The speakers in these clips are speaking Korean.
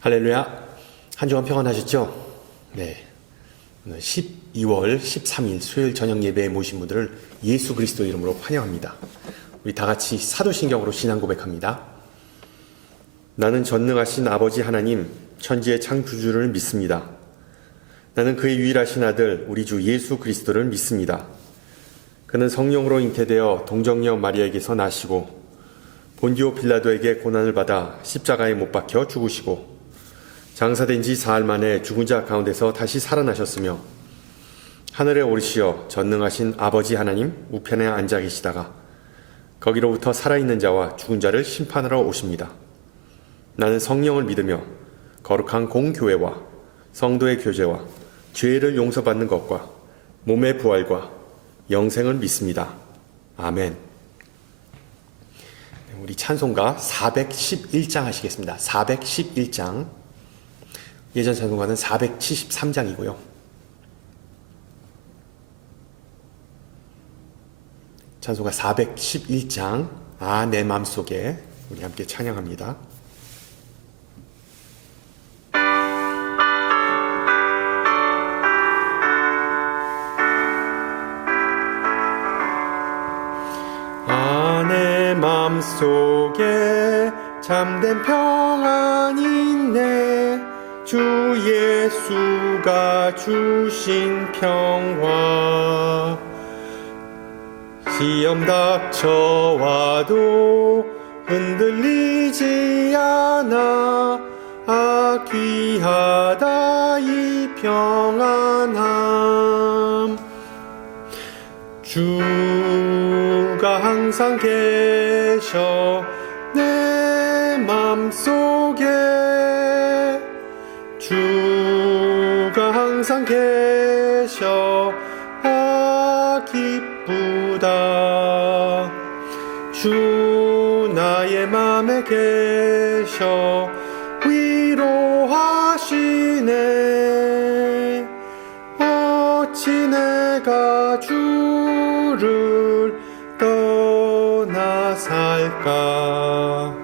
할렐루야. 한 주간 평안하셨죠? 네. 12월 13일 수요일 저녁 예배에 모신 분들을 예수 그리스도 이름으로 환영합니다. 우리 다 같이 사도신경으로 신앙 고백합니다. 나는 전능하신 아버지 하나님, 천지의 창조주를 믿습니다. 나는 그의 유일하신 아들, 우리 주 예수 그리스도를 믿습니다. 그는 성령으로 잉태되어 동정녀 마리아에게서 나시고 본디오 빌라도에게 고난을 받아 십자가에 못 박혀 죽으시고 장사된 지 사흘 만에 죽은 자 가운데서 다시 살아나셨으며 하늘에 오르시어 전능하신 아버지 하나님 우편에 앉아 계시다가 거기로부터 살아있는 자와 죽은 자를 심판하러 오십니다. 나는 성령을 믿으며 거룩한 공교회와 성도의 교제와 죄를 용서받는 것과 몸의 부활과 영생을 믿습니다. 아멘. 우리 찬송가 411장 하시겠습니다. 411장. 예전 찬송가는 473장이고요. 찬송가 411장 내 맘속에 우리 함께 찬양합니다. 내 맘속에 참된 평안이 있네. 주 예수가 주신 평화. 시험 닥쳐와도 흔들리지 않아. 귀하다 이 평안함. 주가 항상 계셔 내 맘속에. 주가 항상 계셔 기쁘다. 주 나의 맘에 계셔 위로하시네. 어찌 내가 주를 떠나 살까.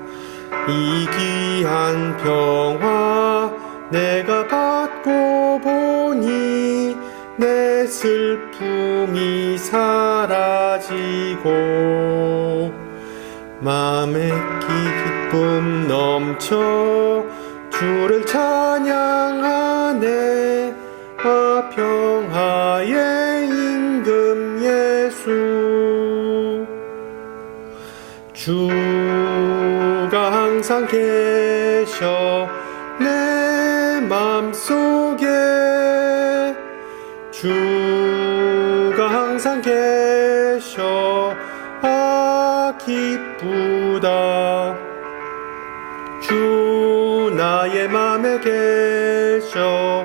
이 귀한 평화 내가 받고 보니 내 슬픔이 사라지고 마음에 기쁨 넘쳐 주를 찬양하네. 평화의 임금 예수. 주가 항상 계셔 내 맘속에. 주가 항상 계셔 기쁘다. 주 나의 맘에 계셔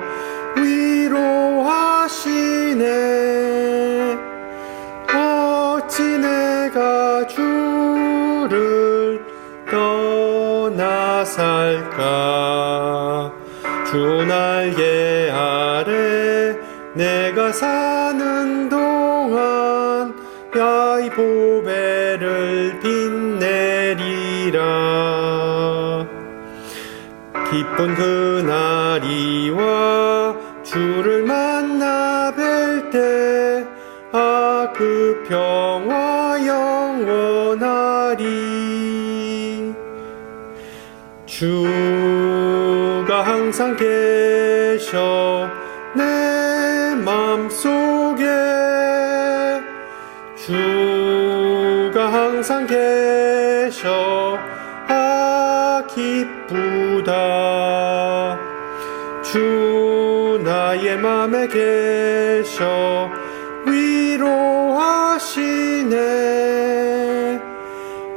위로하시네. 어찌 내가 주를 떠나 살까. 주 날개 아래 내가 사는 동안 이 보배를 빛내리라. 기쁜 그날이 와 주를 만나 뵐 때 그 평화 영원하리. 주가 항상 계셔 내 맘속에. 주가 항상 계셔 기쁘다. 주 나의 맘에 계셔 위로하시네.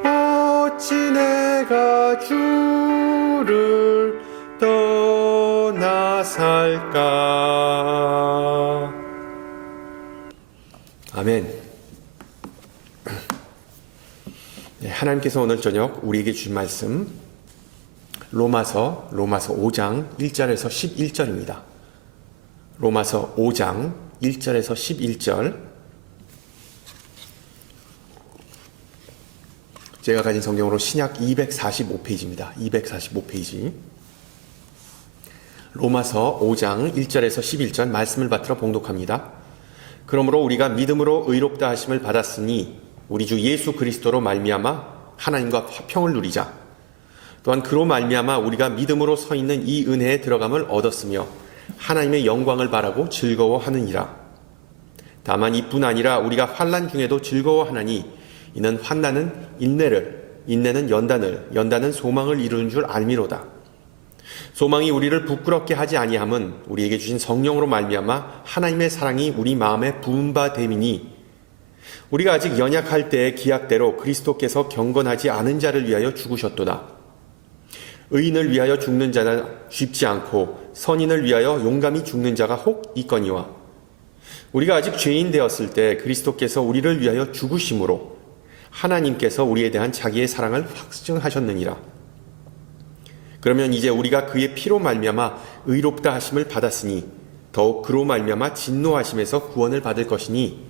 어찌 내가 주를 떠나 살까. 아멘. 하나님께서 오늘 저녁 우리에게 주신 말씀 로마서 5장 1절에서 11절입니다. 로마서 5장 1절에서 11절. 제가 가진 성경으로 신약 245페이지입니다. 245페이지. 로마서 5장 1절에서 11절 말씀을 받들어 봉독합니다. 그러므로 우리가 믿음으로 의롭다 하심을 받았으니 우리 주 예수 그리스도로 말미암아 하나님과 화평을 누리자. 또한 그로 말미암아 우리가 믿음으로 서 있는 이 은혜에 들어감을 얻었으며 하나님의 영광을 바라고 즐거워하느니라. 다만 이뿐 아니라 우리가 환난 중에도 즐거워하나니 이는 환난은 인내를, 인내는 연단을, 연단은 소망을 이루는 줄 알미로다. 소망이 우리를 부끄럽게 하지 아니함은 우리에게 주신 성령으로 말미암아 하나님의 사랑이 우리 마음에 부은 바 됨이니 우리가 아직 연약할 때의 기약대로 그리스도께서 경건하지 않은 자를 위하여 죽으셨도다. 의인을 위하여 죽는 자는 쉽지 않고 선인을 위하여 용감히 죽는 자가 혹 있거니와 우리가 아직 죄인 되었을 때 그리스도께서 우리를 위하여 죽으심으로 하나님께서 우리에 대한 자기의 사랑을 확증하셨느니라. 그러면 이제 우리가 그의 피로 말미암아 의롭다 하심을 받았으니 더욱 그로 말미암아 진노하심에서 구원을 받을 것이니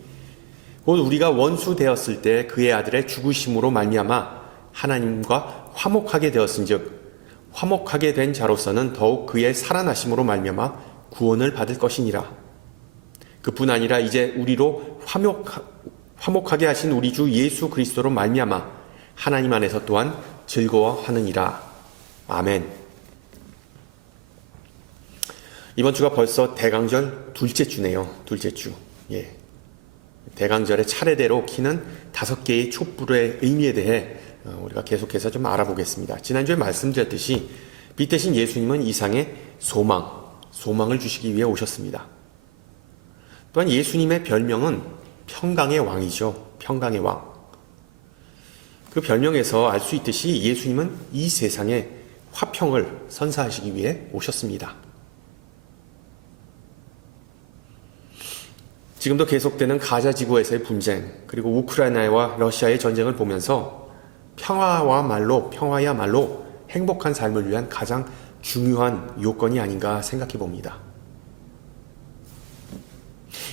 곧 우리가 원수 되었을 때 그의 아들의 죽으심으로 말미암아 하나님과 화목하게 되었은즉 화목하게 된 자로서는 더욱 그의 살아나심으로 말미암아 구원을 받을 것이니라. 그뿐 아니라 이제 우리로 화목하게 하신 우리 주 예수 그리스도로 말미암아 하나님 안에서 또한 즐거워하느니라. 아멘. 이번 주가 벌써 대강절 둘째 주네요. 둘째 주. 예. 대강절의 차례대로 키는 5개의 촛불의 의미에 대해 우리가 계속해서 좀 알아보겠습니다. 지난주에 말씀드렸듯이 빛 대신 예수님은 이 상에 소망을 주시기 위해 오셨습니다. 또한 예수님의 별명은 평강의 왕이죠. 평강의 왕. 그 별명에서 알 수 있듯이 예수님은 이 세상에 화평을 선사하시기 위해 오셨습니다. 지금도 계속되는 가자 지구에서의 분쟁, 그리고 우크라이나와 러시아의 전쟁을 보면서 평화야말로 행복한 삶을 위한 가장 중요한 요건이 아닌가 생각해 봅니다.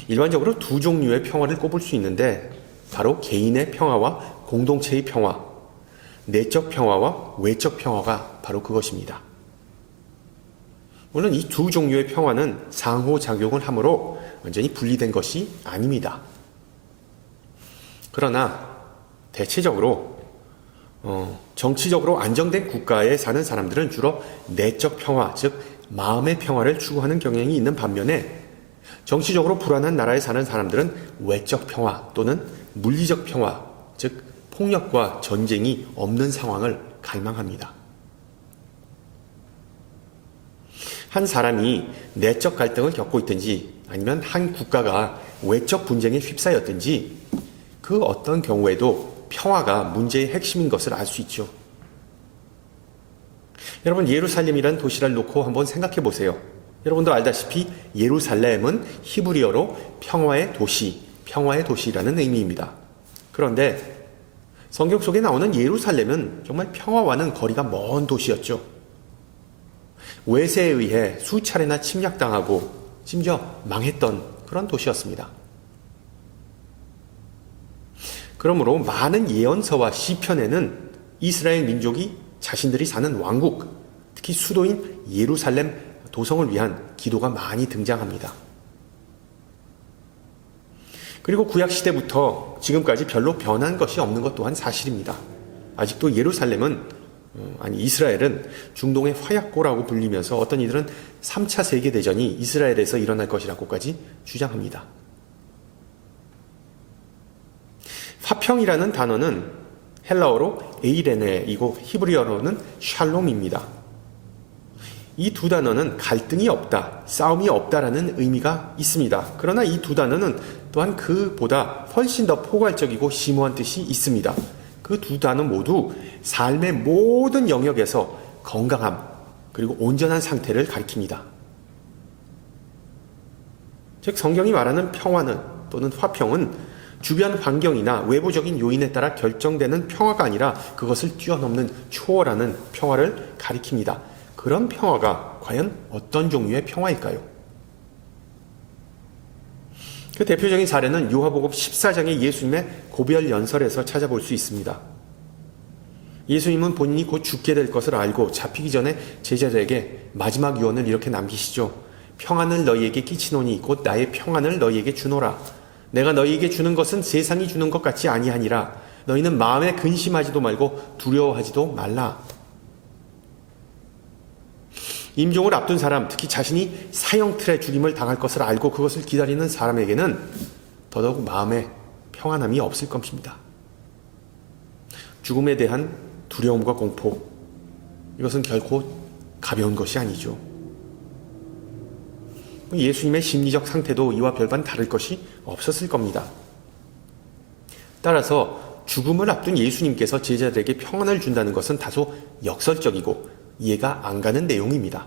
일반적으로 두 종류의 평화를 꼽을 수 있는데 바로 개인의 평화와 공동체의 평화, 내적 평화와 외적 평화가 바로 그것입니다. 물론 이 두 종류의 평화는 상호작용을 하므로 완전히 분리된 것이 아닙니다. 그러나 대체적으로 정치적으로 안정된 국가에 사는 사람들은 주로 내적 평화, 즉 마음의 평화를 추구하는 경향이 있는 반면에 정치적으로 불안한 나라에 사는 사람들은 외적 평화 또는 물리적 평화, 즉 폭력과 전쟁이 없는 상황을 갈망합니다. 한 사람이 내적 갈등을 겪고 있든지 아니면 한 국가가 외적 분쟁에 휩싸였든지 그 어떤 경우에도 평화가 문제의 핵심인 것을 알 수 있죠. 여러분, 예루살렘이라는 도시를 놓고 한번 생각해 보세요. 여러분도 알다시피 예루살렘은 히브리어로 평화의 도시라는 의미입니다. 그런데 성경 속에 나오는 예루살렘은 정말 평화와는 거리가 먼 도시였죠. 외세에 의해 수차례나 침략당하고 심지어 망했던 그런 도시였습니다. 그러므로 많은 예언서와 시편에는 이스라엘 민족이 자신들이 사는 왕국, 특히 수도인 예루살렘 도성을 위한 기도가 많이 등장합니다. 그리고 구약시대부터 지금까지 별로 변한 것이 없는 것 또한 사실입니다. 아직도 이스라엘은 중동의 화약고라고 불리면서 어떤 이들은 3차 세계대전이 이스라엘에서 일어날 것이라고까지 주장합니다. 화평이라는 단어는 헬라어로 에이레네이고 히브리어로는 샬롬입니다. 이 두 단어는 갈등이 없다, 싸움이 없다라는 의미가 있습니다. 그러나 이 두 단어는 또한 그보다 훨씬 더 포괄적이고 심오한 뜻이 있습니다. 그 두 단어 모두 삶의 모든 영역에서 건강함 그리고 온전한 상태를 가리킵니다. 즉 성경이 말하는 평화는 또는 화평은 주변 환경이나 외부적인 요인에 따라 결정되는 평화가 아니라 그것을 뛰어넘는 초월하는 평화를 가리킵니다. 그런 평화가 과연 어떤 종류의 평화일까요? 그 대표적인 사례는 요한복음 14장의 예수님의 고별 연설에서 찾아볼 수 있습니다. 예수님은 본인이 곧 죽게 될 것을 알고 잡히기 전에 제자들에게 마지막 유언을 이렇게 남기시죠. 평안을 너희에게 끼치노니 곧 나의 평안을 너희에게 주노라. 내가 너희에게 주는 것은 세상이 주는 것 같지 아니하니라. 너희는 마음에 근심하지도 말고 두려워하지도 말라. 임종을 앞둔 사람, 특히 자신이 사형틀에 죽임을 당할 것을 알고 그것을 기다리는 사람에게는 더더욱 마음에 평안함이 없을 것입니다. 죽음에 대한 두려움과 공포, 이것은 결코 가벼운 것이 아니죠. 예수님의 심리적 상태도 이와 별반 다를 것이 없었을 겁니다. 따라서 죽음을 앞둔 예수님께서 제자들에게 평안을 준다는 것은 다소 역설적이고 이해가 안 가는 내용입니다.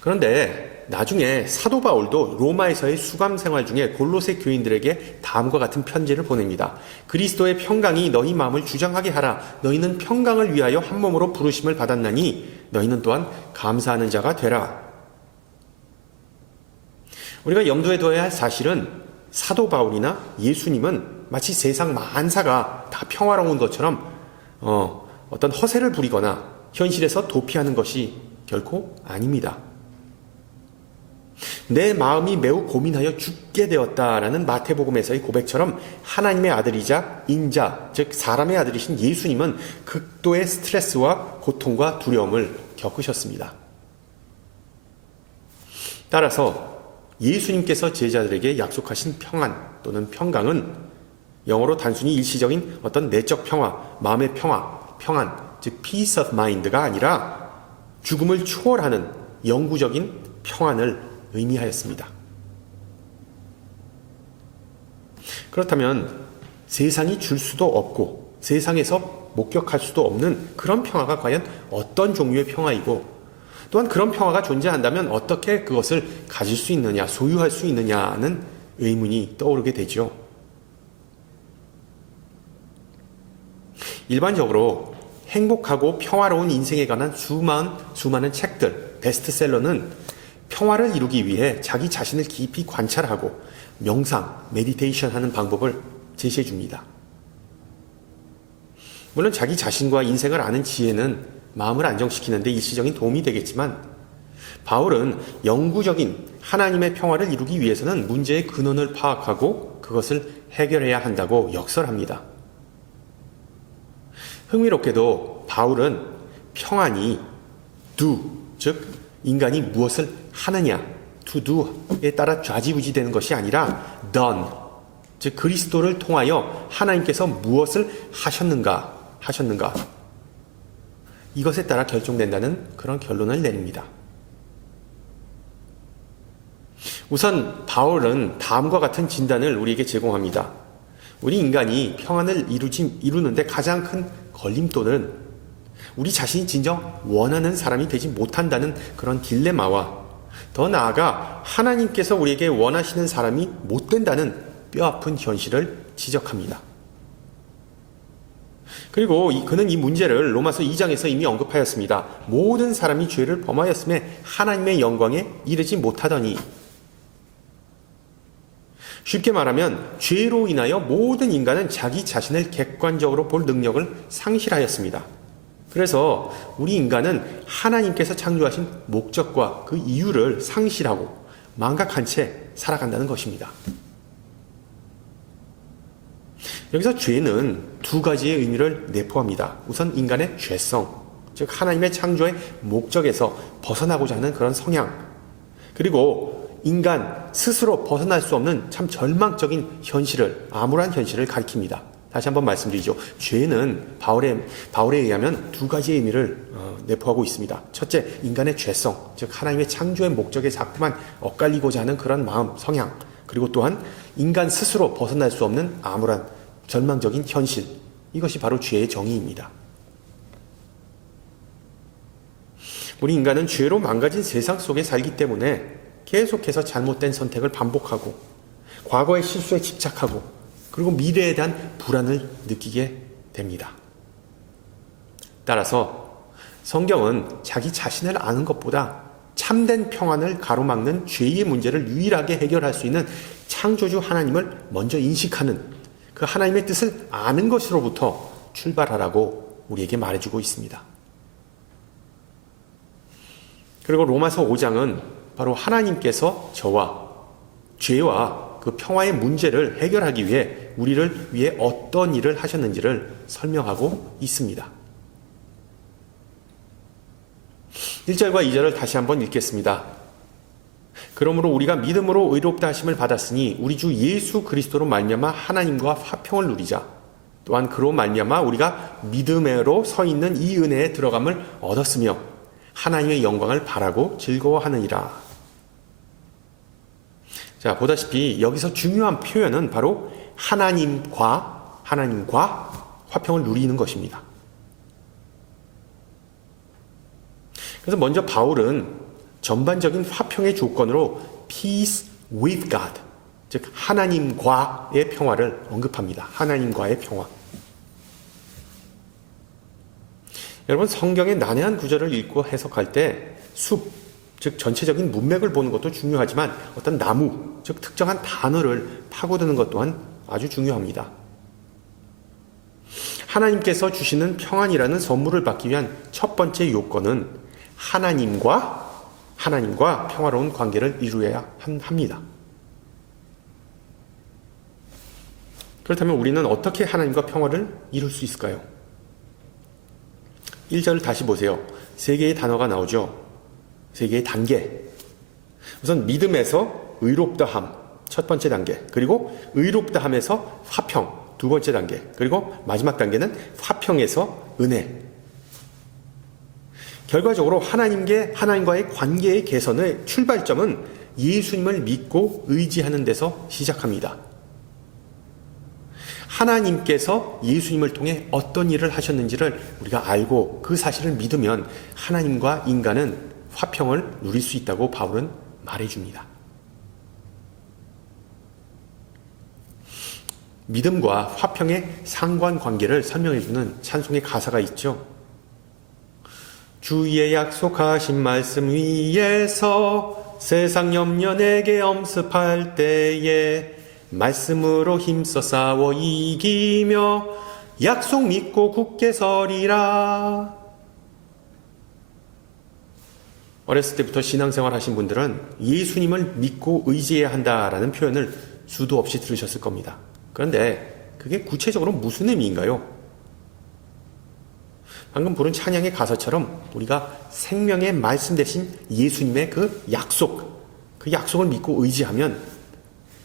그런데 나중에 사도 바울도 로마에서의 수감 생활 중에 골로새 교인들에게 다음과 같은 편지를 보냅니다. 그리스도의 평강이 너희 마음을 주장하게 하라. 너희는 평강을 위하여 한 몸으로 부르심을 받았나니 너희는 또한 감사하는 자가 되라. 우리가 염두에 둬야 할 사실은 사도 바울이나 예수님은 마치 세상 만사가 다 평화로운 것처럼 어떤 허세를 부리거나 현실에서 도피하는 것이 결코 아닙니다. 내 마음이 매우 고민하여 죽게 되었다라는 마태복음에서의 고백처럼 하나님의 아들이자 인자, 즉 사람의 아들이신 예수님은 극도의 스트레스와 고통과 두려움을 겪으셨습니다. 따라서 예수님께서 제자들에게 약속하신 평안 또는 평강은 영어로 단순히 일시적인 어떤 내적 평화, 마음의 평안, 즉 peace of mind가 아니라 죽음을 초월하는 영구적인 평안을 의미하였습니다. 그렇다면 세상이 줄 수도 없고 세상에서 목격할 수도 없는 그런 평화가 과연 어떤 종류의 평화이고 또한 그런 평화가 존재한다면 어떻게 그것을 가질 수 있느냐, 소유할 수 있느냐는 의문이 떠오르게 되죠. 일반적으로 행복하고 평화로운 인생에 관한 수많은 책들, 베스트셀러는 평화를 이루기 위해 자기 자신을 깊이 관찰하고 명상, 메디테이션 하는 방법을 제시해 줍니다. 물론 자기 자신과 인생을 아는 지혜는 마음을 안정시키는 데 일시적인 도움이 되겠지만 바울은 영구적인 하나님의 평화를 이루기 위해서는 문제의 근원을 파악하고 그것을 해결해야 한다고 역설합니다. 흥미롭게도 바울은 평안이 do, 즉 인간이 무엇을 하느냐, to do에 따라 좌지우지되는 것이 아니라 done, 즉 그리스도를 통하여 하나님께서 무엇을 하셨는가 이것에 따라 결정된다는 그런 결론을 내립니다. 우선 바울은 다음과 같은 진단을 우리에게 제공합니다. 우리 인간이 평안을 이루는데 가장 큰 걸림돌은 우리 자신이 진정 원하는 사람이 되지 못한다는 그런 딜레마와 더 나아가 하나님께서 우리에게 원하시는 사람이 못 된다는 뼈아픈 현실을 지적합니다. 그리고 그는 이 문제를 로마서 2장에서 이미 언급하였습니다. 모든 사람이 죄를 범하였음에 하나님의 영광에 이르지 못하더니, 쉽게 말하면 죄로 인하여 모든 인간은 자기 자신을 객관적으로 볼 능력을 상실하였습니다. 그래서 우리 인간은 하나님께서 창조하신 목적과 그 이유를 상실하고 망각한 채 살아간다는 것입니다. 여기서 죄는 두 가지의 의미를 내포합니다. 우선 인간의 죄성, 즉 하나님의 창조의 목적에서 벗어나고자 하는 그런 성향, 그리고 인간 스스로 벗어날 수 없는 참 절망적인 현실을, 암울한 현실을 가리킵니다. 다시 한번 말씀드리죠. 죄는 바울에 의하면 두 가지의 의미를 내포하고 있습니다. 첫째, 인간의 죄성, 즉 하나님의 창조의 목적에 자꾸만 엇갈리고자 하는 그런 마음, 성향, 그리고 또한 인간 스스로 벗어날 수 없는 암울한 절망적인 현실, 이것이 바로 죄의 정의입니다. 우리 인간은 죄로 망가진 세상 속에 살기 때문에 계속해서 잘못된 선택을 반복하고 과거의 실수에 집착하고 그리고 미래에 대한 불안을 느끼게 됩니다. 따라서 성경은 자기 자신을 아는 것보다 참된 평안을 가로막는 죄의 문제를 유일하게 해결할 수 있는 창조주 하나님을 먼저 인식하는, 그 하나님의 뜻을 아는 것으로부터 출발하라고 우리에게 말해주고 있습니다. 그리고 로마서 5장은 바로 하나님께서 저와 죄와 그 평화의 문제를 해결하기 위해 우리를 위해 어떤 일을 하셨는지를 설명하고 있습니다. 1절과 2절을 다시 한번 읽겠습니다. 그러므로 우리가 믿음으로 의롭다 하심을 받았으니 우리 주 예수 그리스도로 말미암아 하나님과 화평을 누리자. 또한 그로 말미암아 우리가 믿음으로 서 있는 이 은혜에 들어감을 얻었으며 하나님의 영광을 바라고 즐거워하느니라. 자, 보다시피 여기서 중요한 표현은 바로 하나님과 화평을 누리는 것입니다. 그래서 먼저 바울은 전반적인 화평의 조건으로 peace with God, 즉 하나님과의 평화를 언급합니다. 하나님과의 평화. 여러분, 성경의 난해한 구절을 읽고 해석할 때 즉 전체적인 문맥을 보는 것도 중요하지만 어떤 나무, 즉 특정한 단어를 파고드는 것 또한 아주 중요합니다. 하나님께서 주시는 평안이라는 선물을 받기 위한 첫 번째 요건은 하나님과 평화로운 관계를 이루어야 합니다. 그렇다면 우리는 어떻게 하나님과 평화를 이룰 수 있을까요? 1절을 다시 보세요. 세 개의 단어가 나오죠. 세 개의 단계. 우선 믿음에서 의롭다함, 첫 번째 단계. 그리고 의롭다함에서 화평, 두 번째 단계. 그리고 마지막 단계는 화평에서 은혜. 결과적으로 하나님과의 관계의 개선의 출발점은 예수님을 믿고 의지하는 데서 시작합니다. 하나님께서 예수님을 통해 어떤 일을 하셨는지를 우리가 알고 그 사실을 믿으면 하나님과 인간은 화평을 누릴 수 있다고 바울은 말해줍니다. 믿음과 화평의 상관관계를 설명해주는 찬송의 가사가 있죠. 주의 약속하신 말씀 위에서 세상 염려 내게 엄습할 때에 말씀으로 힘써 싸워 이기며 약속 믿고 굳게 서리라. 어렸을 때부터 신앙생활 하신 분들은 예수님을 믿고 의지해야 한다라는 표현을 수도 없이 들으셨을 겁니다. 그런데 그게 구체적으로 무슨 의미인가요? 방금 부른 찬양의 가사처럼 우리가 생명의 말씀 대신 예수님의 그 약속을 믿고 의지하면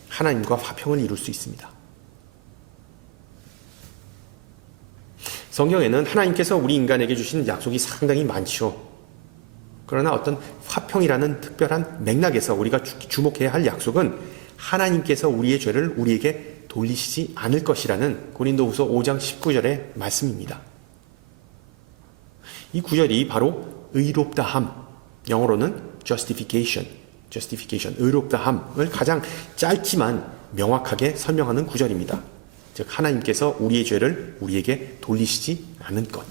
하나님과 화평을 이룰 수 있습니다. 성경에는 하나님께서 우리 인간에게 주신 약속이 상당히 많죠. 그러나 어떤 화평이라는 특별한 맥락에서 우리가 주목해야 할 약속은 하나님께서 우리의 죄를 우리에게 돌리시지 않을 것이라는 고린도후서 5장 19절의 말씀입니다. 이 구절이 바로 의롭다함, 영어로는 justification, 의롭다함을 가장 짧지만 명확하게 설명하는 구절입니다. 즉 하나님께서 우리의 죄를 우리에게 돌리시지 않은 것.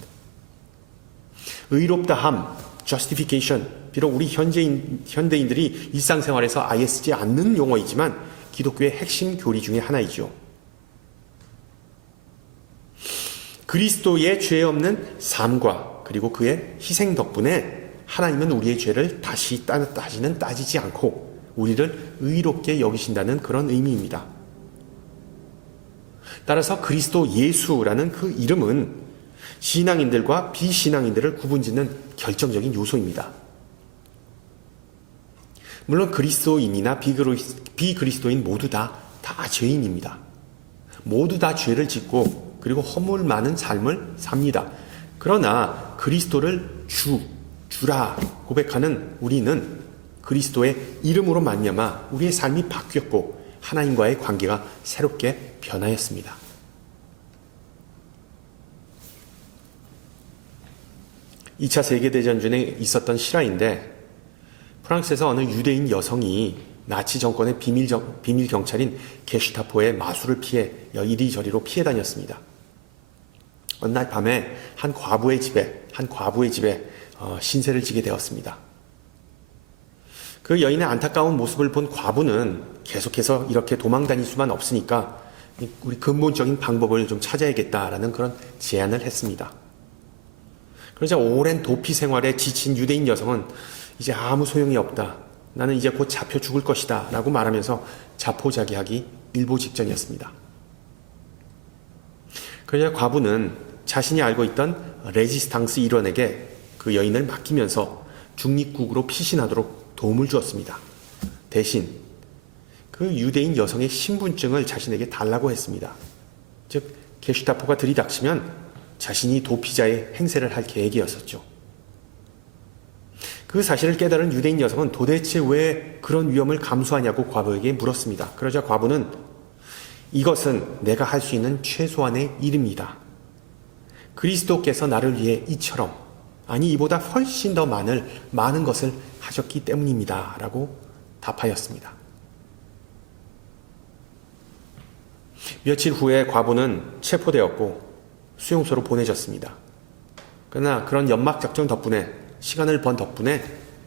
의롭다함, justification, 비록 우리 현대인들이 일상생활에서 아예 쓰지 않는 용어이지만 기독교의 핵심 교리 중에 하나이죠. 그리스도의 죄 없는 삶과 그리고 그의 희생 덕분에 하나님은 우리의 죄를 다시는 따지지 않고 우리를 의롭게 여기신다는 그런 의미입니다. 따라서 그리스도 예수라는 그 이름은 신앙인들과 비신앙인들을 구분짓는 결정적인 요소입니다. 물론 그리스도인이나 비그리스도인 모두 다 죄인입니다. 모두 다 죄를 짓고 그리고 허물 많은 삶을 삽니다. 그러나 그리스도를 주라 고백하는 우리는 그리스도의 이름으로 말미암아 우리의 삶이 바뀌었고 하나님과의 관계가 새롭게 변하였습니다. 2차 세계대전 중에 있었던 실화인데 프랑스에서 어느 유대인 여성이 나치 정권의 비밀 경찰인 게슈타포의 마술을 피해 이리저리로 피해 다녔습니다. 어느 날 밤에 한 과부의 집에 신세를 지게 되었습니다. 그 여인의 안타까운 모습을 본 과부는 계속해서 이렇게 도망 다닐 수만 없으니까 우리 근본적인 방법을 좀 찾아야겠다라는 그런 제안을 했습니다. 그러자 오랜 도피 생활에 지친 유대인 여성은 이제 아무 소용이 없다. 나는 이제 곧 잡혀 죽을 것이다. 라고 말하면서 자포자기하기 일보 직전이었습니다. 그러자 과부는 자신이 알고 있던 레지스탕스 일원에게 그 여인을 맡기면서 중립국으로 피신하도록 도움을 주었습니다. 대신 그 유대인 여성의 신분증을 자신에게 달라고 했습니다. 즉 게슈타포가 들이닥치면 자신이 도피자의 행세를 할 계획이었었죠. 그 사실을 깨달은 유대인 여성은 도대체 왜 그런 위험을 감수하냐고 과부에게 물었습니다. 그러자 과부는 이것은 내가 할 수 있는 최소한의 일입니다. 그리스도께서 나를 위해 이처럼, 아니 이보다 훨씬 더 많은 것을 하셨기 때문입니다. 라고 답하였습니다. 며칠 후에 과부는 체포되었고 수용소로 보내졌습니다. 그러나 그런 연막 작전 덕분에, 시간을 번 덕분에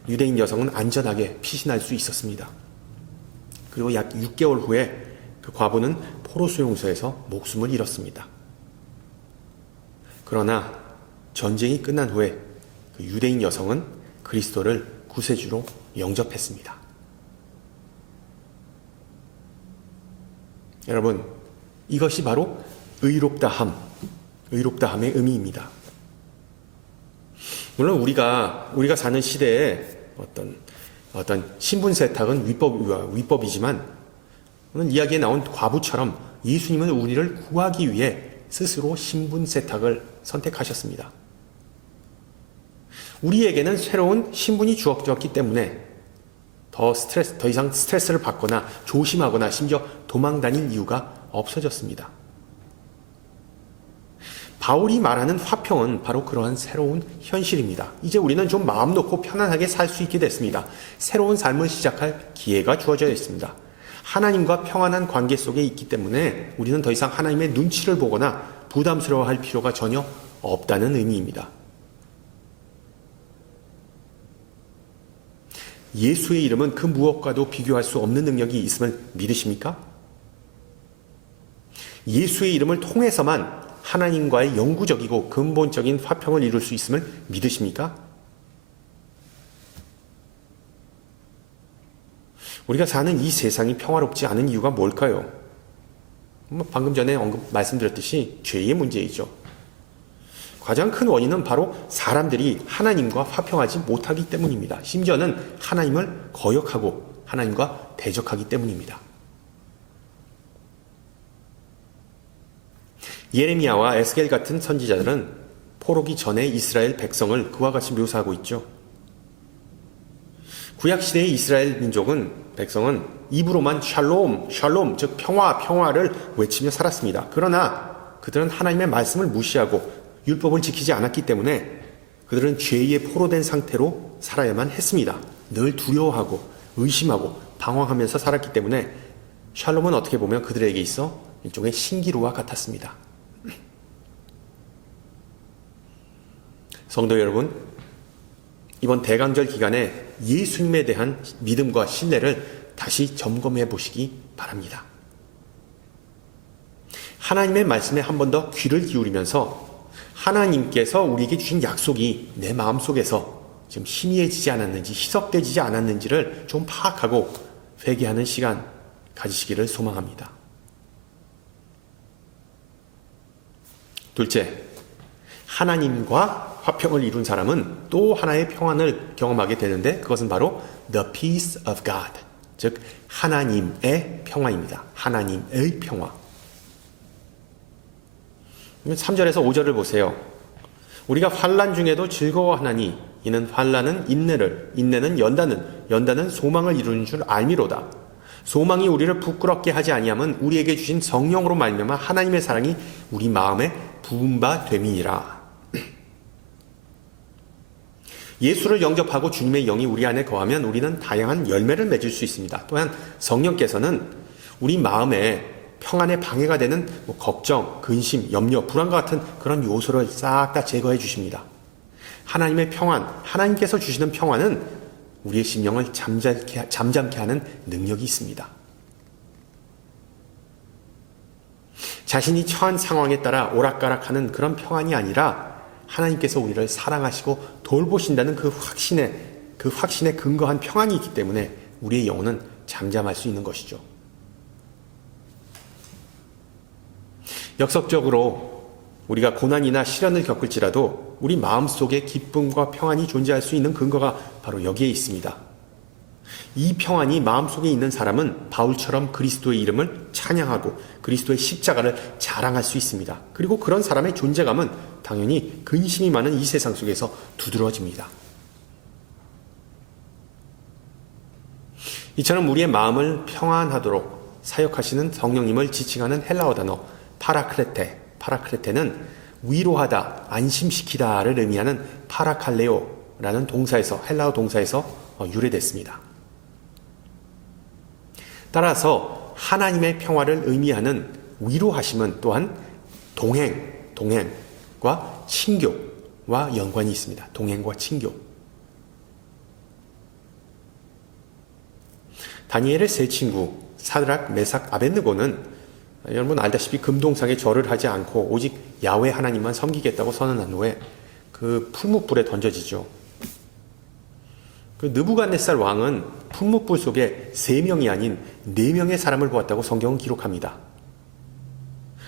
유대인 여성은 안전하게 피신할 수 있었습니다. 그리고 약 6개월 후에 그 과부는 포로 수용소에서 목숨을 잃었습니다. 그러나 전쟁이 끝난 후에 그 유대인 여성은 그리스도를 구세주로 영접했습니다. 여러분, 이것이 바로 의롭다함의 의미입니다. 물론 우리가 사는 시대에 어떤 신분 세탁은 위법이지만 오늘 이야기에 나온 과부처럼 예수님은 우리를 구하기 위해 스스로 신분 세탁을 선택하셨습니다. 우리에게는 새로운 신분이 주어졌기 때문에 더 이상 스트레스를 받거나 조심하거나 심지어 도망 다닐 이유가 없어졌습니다. 바울이 말하는 화평은 바로 그러한 새로운 현실입니다. 이제 우리는 좀 마음 놓고 편안하게 살 수 있게 됐습니다. 새로운 삶을 시작할 기회가 주어져 있습니다. 하나님과 평안한 관계 속에 있기 때문에 우리는 더 이상 하나님의 눈치를 보거나 부담스러워할 필요가 전혀 없다는 의미입니다. 예수의 이름은 그 무엇과도 비교할 수 없는 능력이 있음을 믿으십니까? 예수의 이름을 통해서만 하나님과의 영구적이고 근본적인 화평을 이룰 수 있음을 믿으십니까? 우리가 사는 이 세상이 평화롭지 않은 이유가 뭘까요? 방금 전에 말씀드렸듯이 죄의 문제이죠. 가장 큰 원인은 바로 사람들이 하나님과 화평하지 못하기 때문입니다. 심지어는 하나님을 거역하고 하나님과 대적하기 때문입니다. 예레미야와 에스겔 같은 선지자들은 포로기 전에 이스라엘 백성을 그와 같이 묘사하고 있죠. 구약시대의 이스라엘 백성은 입으로만 샬롬, 샬롬, 즉 평화를 외치며 살았습니다. 그러나 그들은 하나님의 말씀을 무시하고 율법을 지키지 않았기 때문에 그들은 죄에 포로된 상태로 살아야만 했습니다. 늘 두려워하고 의심하고 방황하면서 살았기 때문에 샬롬은 어떻게 보면 그들에게 있어 일종의 신기루와 같았습니다. 성도 여러분, 이번 대강절 기간에 예수님에 대한 믿음과 신뢰를 다시 점검해 보시기 바랍니다. 하나님의 말씀에 한 번 더 귀를 기울이면서 하나님께서 우리에게 주신 약속이 내 마음속에서 지금 희미해지지 않았는지, 희석되지 않았는지를 좀 파악하고 회개하는 시간 가지시기를 소망합니다. 둘째, 하나님과 화평을 이룬 사람은 또 하나의 평안을 경험하게 되는데 그것은 바로 the peace of God, 즉 하나님의 평화입니다. 하나님의 평화. 3절에서 5절을 보세요. 우리가 환난 중에도 즐거워하나니 이는 환난은 인내를, 인내는 연단은 소망을 이루는 줄 알미로다. 소망이 우리를 부끄럽게 하지 아니함은 우리에게 주신 성령으로 말미암아 하나님의 사랑이 우리 마음에 부은 바 됨이니라. 예수를 영접하고 주님의 영이 우리 안에 거하면 우리는 다양한 열매를 맺을 수 있습니다. 또한 성령께서는 우리 마음에 평안에 방해가 되는 걱정, 근심, 염려, 불안과 같은 그런 요소를 싹 다 제거해 주십니다. 하나님의 평안, 하나님께서 주시는 평안은 우리의 심령을 잠잠케 하는 능력이 있습니다. 자신이 처한 상황에 따라 오락가락하는 그런 평안이 아니라 하나님께서 우리를 사랑하시고 돌보신다는 그 확신에 근거한 평안이 있기 때문에 우리의 영혼은 잠잠할 수 있는 것이죠. 역설적으로 우리가 고난이나 시련을 겪을지라도 우리 마음속에 기쁨과 평안이 존재할 수 있는 근거가 바로 여기에 있습니다. 이 평안이 마음속에 있는 사람은 바울처럼 그리스도의 이름을 찬양하고 그리스도의 십자가를 자랑할 수 있습니다. 그리고 그런 사람의 존재감은 당연히 근심이 많은 이 세상 속에서 두드러집니다. 이처럼 우리의 마음을 평안하도록 사역하시는 성령님을 지칭하는 헬라어 단어 파라클레테는 위로하다, 안심시키다를 의미하는 파라칼레오라는 헬라어 동사에서 유래됐습니다. 따라서 하나님의 평화를 의미하는 위로하심은 또한 동행과 친교와 연관이 있습니다. 동행과 친교. 다니엘의 세 친구 사드락, 메삭, 아벳느고는 여러분 알다시피 금동상에 절을 하지 않고 오직 야훼 하나님만 섬기겠다고 선언한 후에 그 풀무불에 던져지죠. 그 느부갓네살 왕은 풀무불 속에 3명이 아닌 4명의 사람을 보았다고 성경은 기록합니다.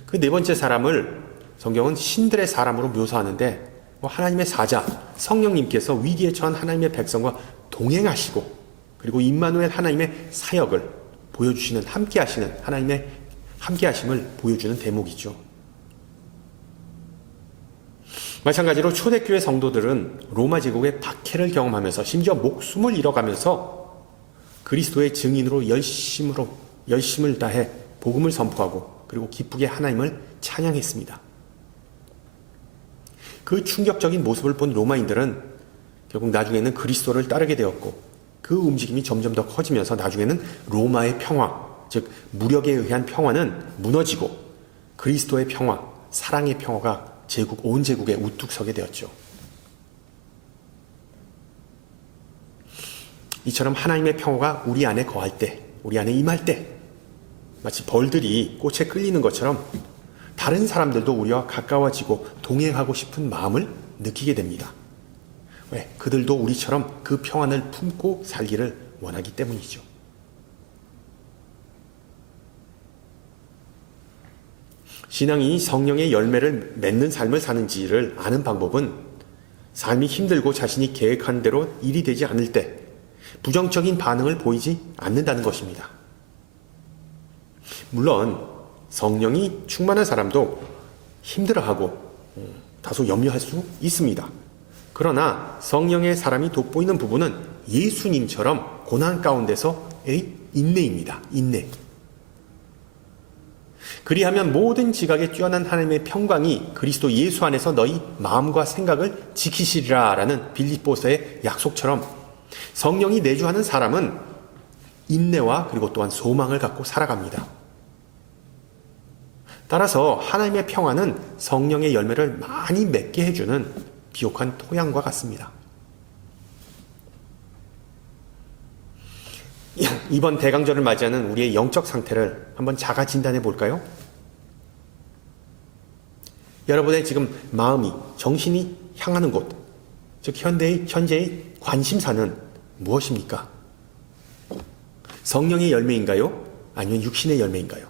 그 네 번째 사람을 성경은 신들의 사람으로 묘사하는데 하나님의 사자 성령님께서 위기에 처한 하나님의 백성과 동행하시고 그리고 임마누엘 하나님의 사역을 보여주시는 함께하시는 하나님의 함께하심을 보여주는 대목이죠. 마찬가지로 초대교회 성도들은 로마 제국의 박해를 경험하면서 심지어 목숨을 잃어가면서 그리스도의 증인으로 열심을 다해 복음을 선포하고 그리고 기쁘게 하나님을 찬양했습니다. 그 충격적인 모습을 본 로마인들은 결국 나중에는 그리스도를 따르게 되었고 그 움직임이 점점 더 커지면서 나중에는 로마의 평화, 즉 무력에 의한 평화는 무너지고 그리스도의 평화, 사랑의 평화가 온 제국에 우뚝 서게 되었죠. 이처럼 하나님의 평화가 우리 안에 거할 때, 우리 안에 임할 때 마치 벌들이 꽃에 끌리는 것처럼 다른 사람들도 우리와 가까워지고 동행하고 싶은 마음을 느끼게 됩니다. 왜? 그들도 우리처럼 그 평안을 품고 살기를 원하기 때문이죠. 신앙인이 성령의 열매를 맺는 삶을 사는지를 아는 방법은 삶이 힘들고 자신이 계획한 대로 일이 되지 않을 때 부정적인 반응을 보이지 않는다는 것입니다. 물론 성령이 충만한 사람도 힘들어하고 다소 염려할 수 있습니다. 그러나 성령의 사람이 돋보이는 부분은 예수님처럼 고난 가운데서의 인내입니다. 인내. 그리하면 모든 지각에 뛰어난 하나님의 평강이 그리스도 예수 안에서 너희 마음과 생각을 지키시리라 라는 빌립보서의 약속처럼 성령이 내주하는 사람은 인내와 그리고 또한 소망을 갖고 살아갑니다. 따라서 하나님의 평화는 성령의 열매를 많이 맺게 해주는 비옥한 토양과 같습니다. 이번 대강절을 맞이하는 우리의 영적 상태를 한번 자가 진단해 볼까요? 여러분의 지금 마음이, 정신이 향하는 곳, 즉 현재의 관심사는 무엇입니까? 성령의 열매인가요? 아니면 육신의 열매인가요?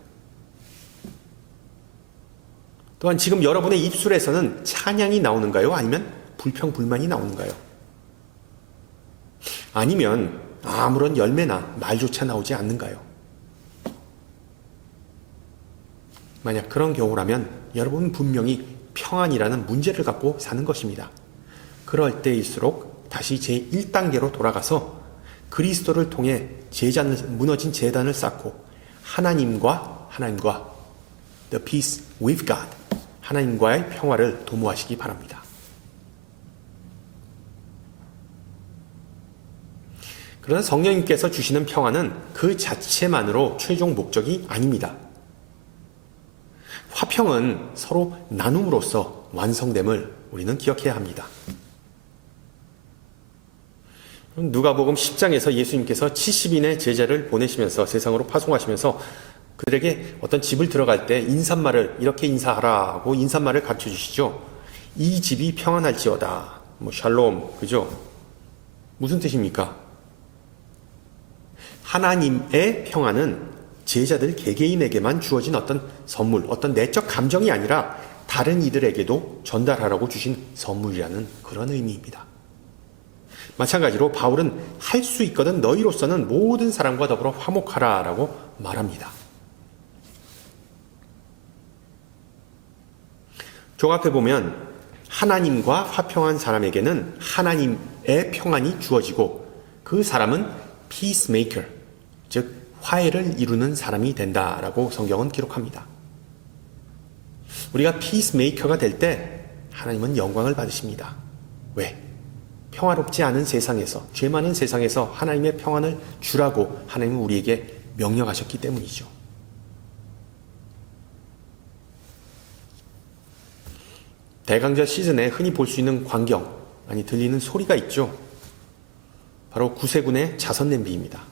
또한 지금 여러분의 입술에서는 찬양이 나오는가요? 아니면 불평불만이 나오는가요? 아니면 아무런 열매나 말조차 나오지 않는가요? 만약 그런 경우라면 여러분은 분명히 평안이라는 문제를 갖고 사는 것입니다. 그럴 때일수록 다시 제1단계로 돌아가서 그리스도를 통해 무너진 제단을 쌓고 하나님과 the peace with God, 하나님과의 평화를 도모하시기 바랍니다. 그러나 성령님께서 주시는 평화는 그 자체만으로 최종 목적이 아닙니다. 화평은 서로 나눔으로써 완성됨을 우리는 기억해야 합니다. 누가복음 10장에서 예수님께서 70인의 제자를 보내시면서 세상으로 파송하시면서 그들에게 어떤 집을 들어갈 때 인사말을 이렇게 인사하라고 인사말을 가르쳐 주시죠. 이 집이 평안할지어다. 뭐 샬롬, 그죠? 무슨 뜻입니까? 하나님의 평안은 제자들 개개인에게만 주어진 어떤 선물, 어떤 내적 감정이 아니라 다른 이들에게도 전달하라고 주신 선물이라는 그런 의미입니다. 마찬가지로 바울은 할 수 있거든 너희로서는 모든 사람과 더불어 화목하라라고 말합니다. 종합해보면 하나님과 화평한 사람에게는 하나님의 평안이 주어지고 그 사람은 peacemaker, 즉 화해를 이루는 사람이 된다라고 성경은 기록합니다. 우리가 peacemaker가 될 때 하나님은 영광을 받으십니다. 왜? 평화롭지 않은 세상에서, 죄 많은 세상에서 하나님의 평안을 주라고 하나님은 우리에게 명령하셨기 때문이죠. 대강절 시즌에 흔히 볼 수 있는 광경, 아니 들리는 소리가 있죠. 바로 구세군의 자선 냄비입니다.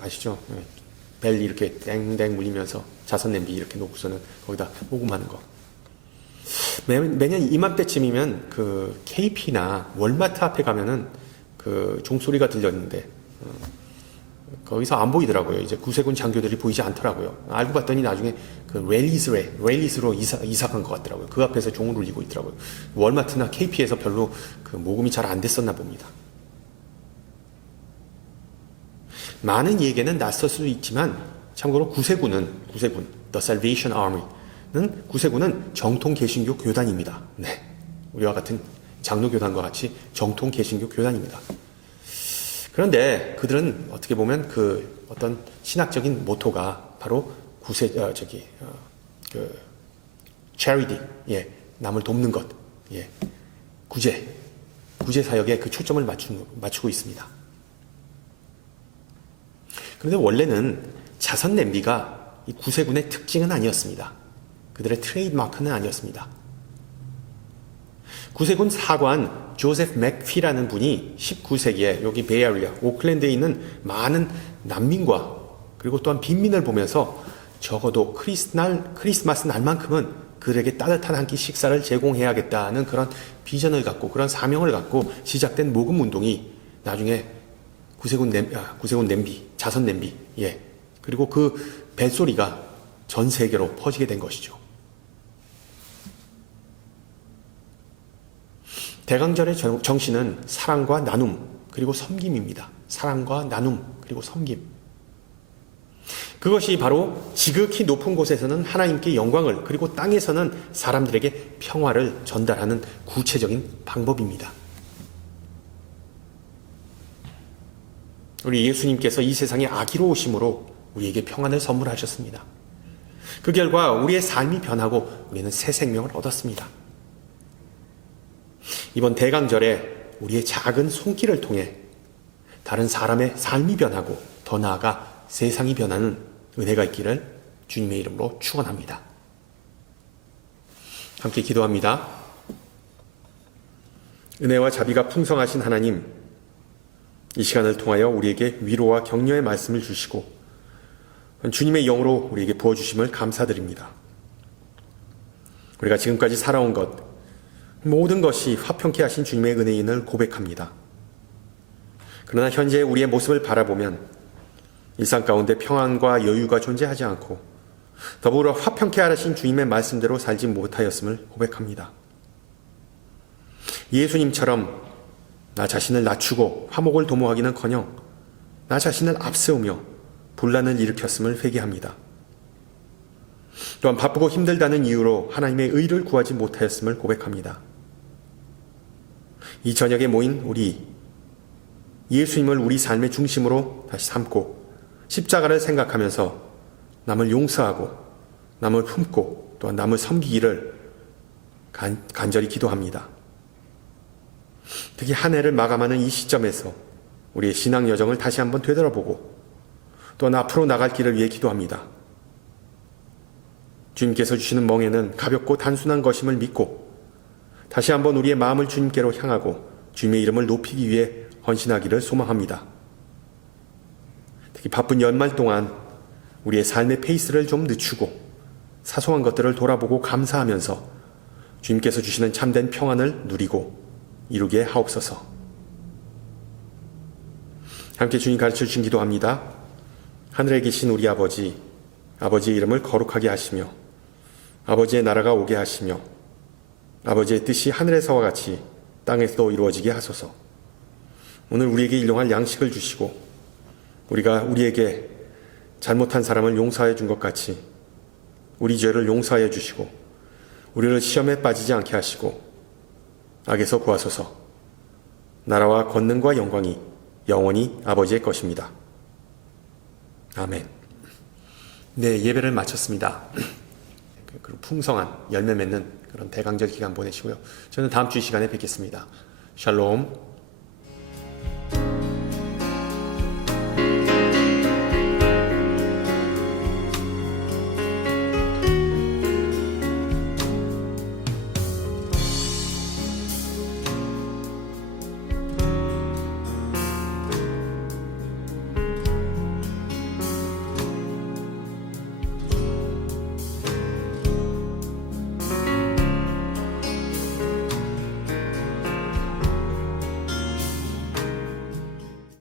아시죠? 벨 이렇게 땡땡 물리면서 자선 냄비 이렇게 놓고서는 거기다 모금하는 거. 매년 이맘때쯤이면 그 KP나 월마트 앞에 가면은 그 종소리가 들렸는데 거기서 안 보이더라고요. 이제 구세군 장교들이 보이지 않더라고요. 알고 봤더니 나중에 그 렐리스로 이사간 것 같더라고요. 그 앞에서 종을 울리고 있더라고요. 월마트나 KP에서 별로 그 모금이 잘 안 됐었나 봅니다. 많은 이에게는 낯설 수도 있지만 참고로 구세군은 The Salvation Army는 구세군은 정통 개신교 교단입니다. 네, 우리와 같은 장로교단과 같이 정통 개신교 교단입니다. 그런데 그들은 어떻게 보면 그 어떤 신학적인 모토가 바로 charity, 예, 남을 돕는 것, 예, 구제 사역에 그 초점을 맞추고 있습니다. 그런데 원래는 자선 냄비가 이 구세군의 특징은 아니었습니다. 그들의 트레이드마크는 아니었습니다. 구세군 사관 조세프 맥피라는 분이 19세기에 여기 베이에리아 오클랜드에 있는 많은 난민과 그리고 또한 빈민을 보면서 적어도 크리스마스 날만큼은 그들에게 따뜻한 한 끼 식사를 제공해야겠다는 그런 비전을 갖고 그런 사명을 갖고 시작된 모금 운동이 나중에 구세군 냄비, 자선 냄비, 예, 그리고 그 벨소리가 전 세계로 퍼지게 된 것이죠. 대강절의 정신은 사랑과 나눔 그리고 섬김입니다. 사랑과 나눔 그리고 섬김. 그것이 바로 지극히 높은 곳에서는 하나님께 영광을 그리고 땅에서는 사람들에게 평화를 전달하는 구체적인 방법입니다. 우리 예수님께서 이 세상에 아기로 오심으로 우리에게 평안을 선물하셨습니다. 그 결과 우리의 삶이 변하고 우리는 새 생명을 얻었습니다. 이번 대강절에 우리의 작은 손길을 통해 다른 사람의 삶이 변하고 더 나아가 세상이 변하는 은혜가 있기를 주님의 이름으로 축원합니다. 함께 기도합니다. 은혜와 자비가 풍성하신 하나님, 이 시간을 통하여 우리에게 위로와 격려의 말씀을 주시고 주님의 영으로 우리에게 부어주심을 감사드립니다. 우리가 지금까지 살아온 것 모든 것이 화평케 하신 주님의 은혜인을 고백합니다. 그러나 현재 우리의 모습을 바라보면 일상 가운데 평안과 여유가 존재하지 않고 더불어 화평케 하신 주님의 말씀대로 살지 못하였음을 고백합니다. 예수님처럼 나 자신을 낮추고 화목을 도모하기는커녕 나 자신을 앞세우며 분란을 일으켰음을 회개합니다. 또한 바쁘고 힘들다는 이유로 하나님의 의를 구하지 못하였음을 고백합니다. 이 저녁에 모인 우리 예수님을 우리 삶의 중심으로 다시 삼고 십자가를 생각하면서 남을 용서하고 남을 품고 또한 남을 섬기기를 간절히 기도합니다. 특히 한 해를 마감하는 이 시점에서 우리의 신앙 여정을 다시 한번 되돌아보고 또한 앞으로 나갈 길을 위해 기도합니다. 주님께서 주시는 멍에는 가볍고 단순한 것임을 믿고 다시 한번 우리의 마음을 주님께로 향하고 주님의 이름을 높이기 위해 헌신하기를 소망합니다. 특히 바쁜 연말 동안 우리의 삶의 페이스를 좀 늦추고 사소한 것들을 돌아보고 감사하면서 주님께서 주시는 참된 평안을 누리고 이루게 하옵소서. 함께 주님 가르쳐 주신 기도합니다. 하늘에 계신 우리 아버지, 아버지의 이름을 거룩하게 하시며 아버지의 나라가 오게 하시며 아버지의 뜻이 하늘에서와 같이 땅에서도 이루어지게 하소서. 오늘 우리에게 일용할 양식을 주시고 우리가 우리에게 잘못한 사람을 용서하여 준 것 같이 우리 죄를 용서하여 주시고 우리를 시험에 빠지지 않게 하시고 악에서 구하소서. 나라와 권능과 영광이 영원히 아버지의 것입니다. 아멘. 네, 예배를 마쳤습니다. 그리고 풍성한 열매 맺는 그런 대강절 기간 보내시고요. 저는 다음 주 이 시간에 뵙겠습니다. 샬롬.